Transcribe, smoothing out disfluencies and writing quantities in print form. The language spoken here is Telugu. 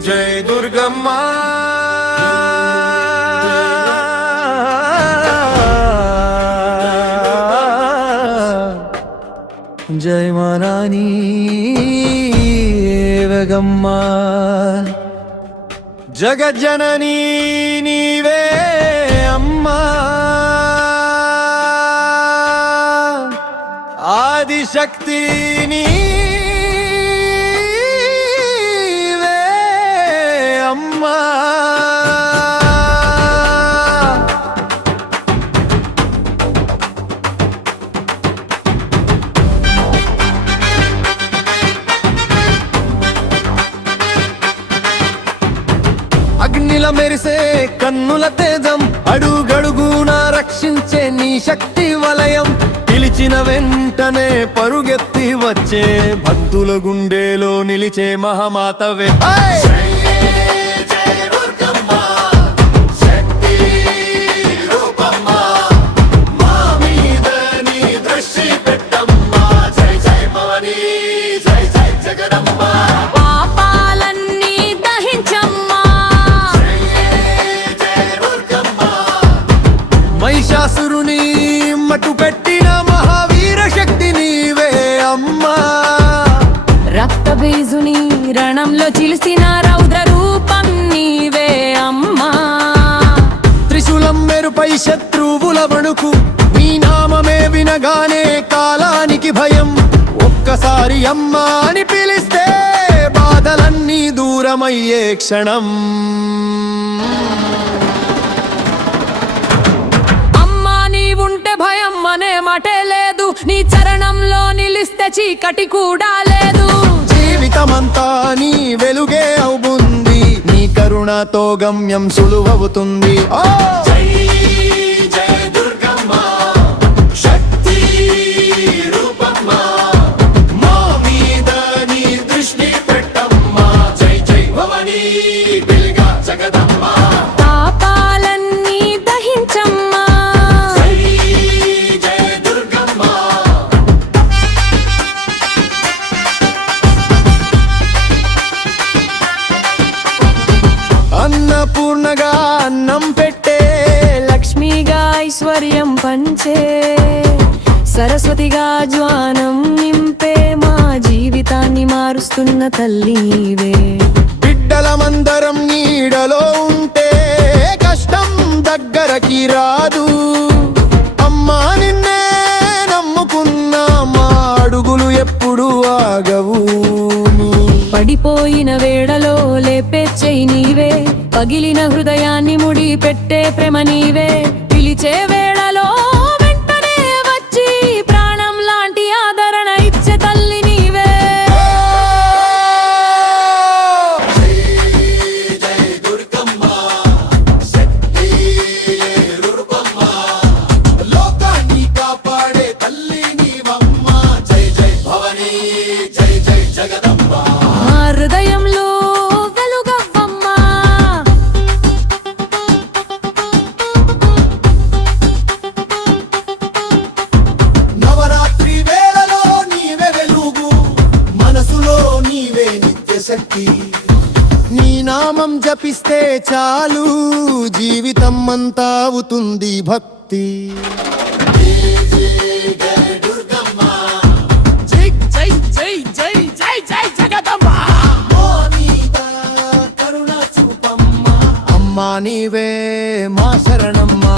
జై దుర్గమ్మ జై మారాణి వేగమ్మ జగజ్జననీ నీవే అమ్మా ఆదిశక్తి నీవే అమ్మా అగ్నిల మెరిసే కన్నుల తేజం అడుగడుగున రక్షించే నీ శక్తి వలయం పిలిచిన వెంటనే పరుగెత్తి వచ్చే భక్తుల గుండెలో నిలిచే మహామాతవే మహిషాసురుని మట్టు పెట్టిన మహావీర శక్తి నీవే అమ్మా రక్తబీజుని రణంలో చిలిసిన రౌద్ర రూపం నీవే అమ్మా త్రిశూలం మెరుపై శత్రువుల వణుకు నీ నామమే వినగానే కాలానికి భయం ఒక్కసారి అమ్మా అని పిలిస్తే బాధలన్నీ దూరమయ్యే క్షణం ఉంటే భయం అనే మాటే లేదు నీ చరణంలో నిలిస్తే చీకటి కూడా లేదు జీవితమంతా నీ వెలుగే అవుతుంది నీ కరుణతో గమ్యం సులువవుతుంది పాపాలన్నీ దహించమ్మా అన్నపూర్ణగా అన్నం పెట్టే లక్ష్మిగా ఐశ్వర్యం పంచే సరస్వతిగా జ్వానం నింపే మా జీవితాన్ని మారుస్తున్న తల్లి నీవే బిడ్డలమందరం నీడలో ఉంటే కష్టం దగ్గరకి రాదు అమ్మా నిన్నే నమ్ముకున్నా మా అడుగులు ఎప్పుడు ఆగవు పడిపోయిన వేళలో లేపే చెయ్యి నీవే పగిలిన హృదయాన్ని ముడి పెట్టే ప్రేమ నీవే పిలిచే వేళలో వెంటనే వచ్చి ప్రాణం లాంటి ఆదరణ ఇచ్చే తల్లి నీవే మా హృదయంలో వెలుగవ్వమ్మా నవరాత్రి వేళలో నీవే వెలుగు మనసులో నీవే నిత్య శక్తి నీ నామం జపిస్తే చాలు జీవితం అంతా అవుతుంది భక్తి అమ్మా నీవే మా శరణమ్మా